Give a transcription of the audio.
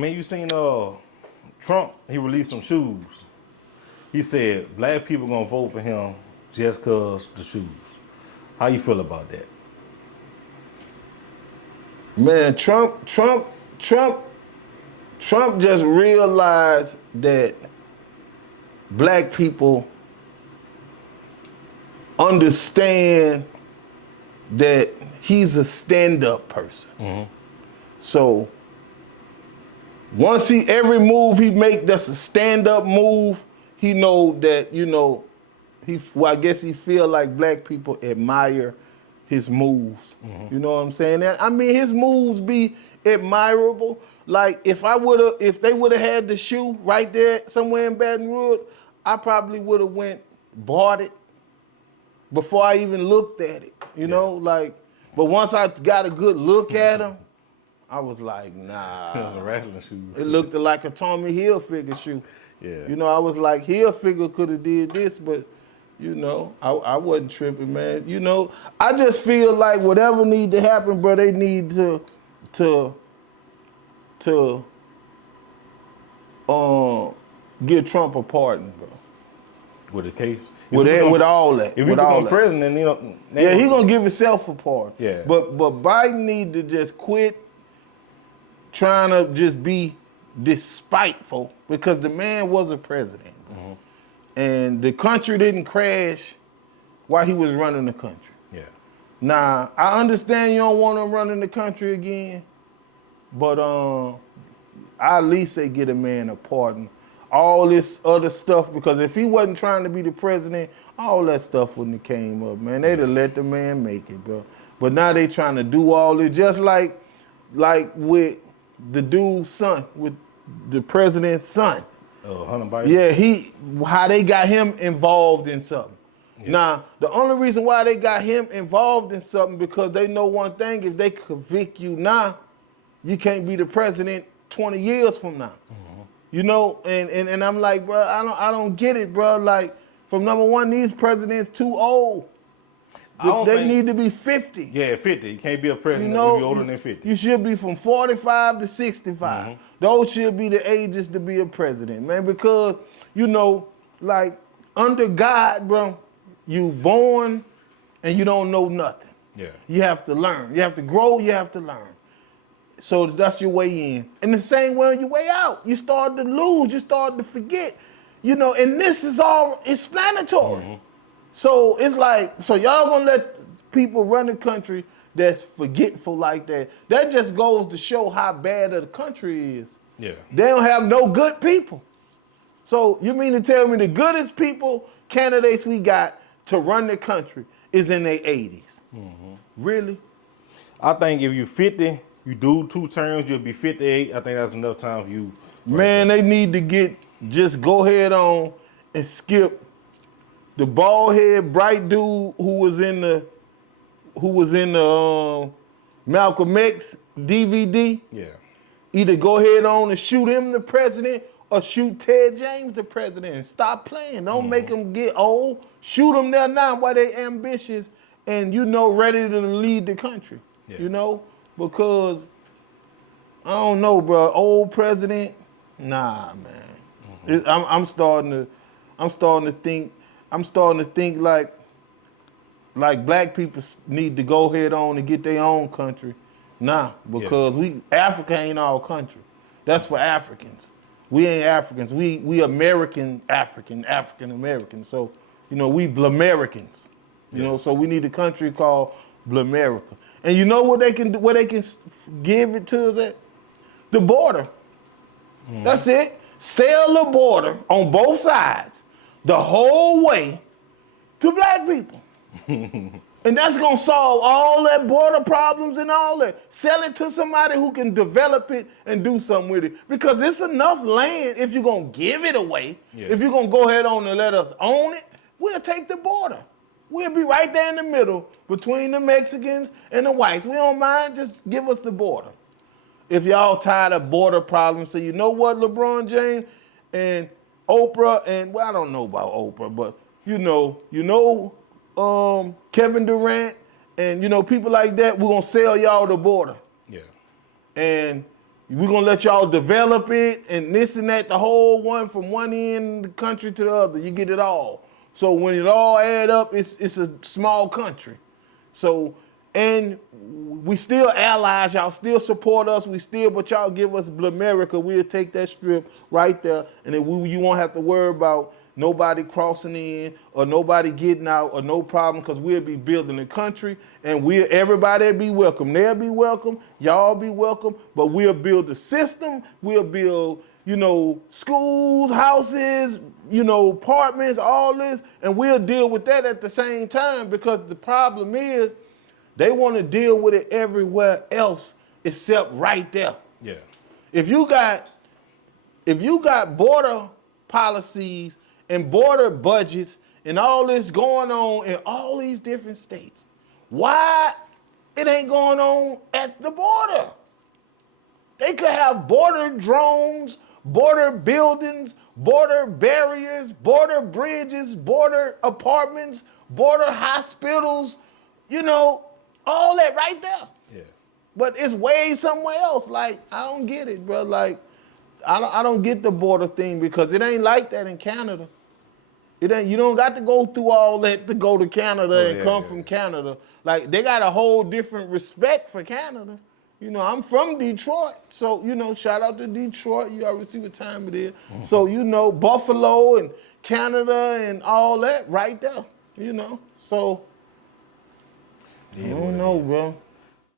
Man, you seen Trump? He released some shoes. He said black people gonna vote for him just cause the shoes. How you feel about that? Man, Trump just realized that black people understand that he's a stand-up person. Mm-hmm. So once every move he make that's a stand-up move, he know that, I guess he feel like black people admire his moves. Mm-hmm. You know what I'm saying? And I mean, his moves be admirable. Like if they would have had the shoe right there somewhere in Baton Rouge, I probably would have bought it before I even looked at it. You know, like, but once I got a good look at him, I was like, nah. It was a wrestling shoe. It looked like a Tommy Hilfiger shoe. Yeah. You know, I was like, Hilfiger could have did this, but I wasn't tripping, man. I just feel like whatever need to happen, bro, they need to give Trump a pardon, bro. With the case. With all that. If he become president, he gonna give himself a pardon. Yeah. But Biden need to just quit trying to just be despiteful because the man was a president. Mm-hmm. And the country didn't crash while he was running the country. Yeah. Now, I understand you don't want him running the country again, but I at least say get a man a pardon. All this other stuff, because if he wasn't trying to be the president, all that stuff wouldn't have came up, man. They'd have let the man make it, bro. But now they trying to do all this, just like with the dude's son, with the president's son. Hunter Biden? Yeah, how they got him involved in something. Yeah. Now, the only reason why they got him involved in something because they know one thing, if they convict you now, you can't be the president 20 years from now. Mm-hmm. And I'm like, bro, I don't get it, bro. Like, from number one, these presidents too old. They need to be 50. Yeah, 50. You can't be a president if you're older than 50. You should be from 45 to 65. Mm-hmm. Those should be the ages to be a president, man, because, like, under God, bro, you born and you don't know nothing. Yeah. You have to learn. You have to grow, you have to learn. So that's your way in. And the same way on your way out. You start to lose, you start to forget. And this is all explanatory. Mm-hmm. So it's like, so y'all gonna let people run the country that's forgetful like that. That just goes to show how bad the country is. Yeah. They don't have no good people. So you mean to tell me the goodest candidates we got to run the country is in their 80s? Mm-hmm. Really? I think if you 50, you do 2 terms, you'll be 58. I think that's enough time for you. Man, they need to just go ahead on and skip the bald head bright dude who was in the Malcolm X DVD. Yeah. Either go ahead on and shoot him the president or shoot Ted James the president. Stop playing. Don't make them get old. Shoot them there now while they ambitious and ready to lead the country. Yeah. Because I don't know, bro. Old president, nah, man. Mm-hmm. I'm starting to think like black people need to go head on and get their own country. Nah, because Africa ain't our country. That's for Africans. We ain't Africans. We American Americans. So, we Blamericans. So we need a country called Blamerica. And you know what they can do, where they can give it to us at? The border. Mm. That's it. Sell the border on both sides the whole way to black people. And that's going to solve all that border problems and all that. Sell it to somebody who can develop it and do something with it. Because it's enough land if you're going to give it away. Yeah. If you're going to go ahead on and let us own it, we'll take the border. We'll be right there in the middle between the Mexicans and the whites. We don't mind, just give us the border. If y'all tired of border problems, so you know what, LeBron James and Oprah, and I don't know about Oprah, but Kevin Durant and people like that, we're gonna sell y'all the border. Yeah. And we're gonna let y'all develop it and this and that, the whole one from one end of the country to the other. You get it all. So when it all add up, it's a small country. So, and we still allies, y'all still support us, but y'all give us America, we'll take that strip right there, and then you won't have to worry about nobody crossing in or nobody getting out or no problem, because we'll be building the country, and everybody be welcome. They'll be welcome, y'all be welcome, but we'll build the system, we'll build, schools, houses, apartments, all this, and we'll deal with that at the same time, because the problem is they want to deal with it everywhere else except right there. Yeah. If you got border policies and border budgets and all this going on in all these different states, why it ain't going on at the border? They could have border drones, border buildings, border barriers, border bridges, border apartments, border hospitals, all that right there. Yeah. But it's way somewhere else. Like, I don't get it, bro. Like, I don't get the border thing, because it ain't like that in Canada. It ain't. You don't got to go through all that to go to Canada and come from Canada. Like, they got a whole different respect for Canada. I'm from Detroit, so shout out to Detroit. You already see what time it is. Mm-hmm. So Buffalo and Canada and all that right there. So I don't know, bro.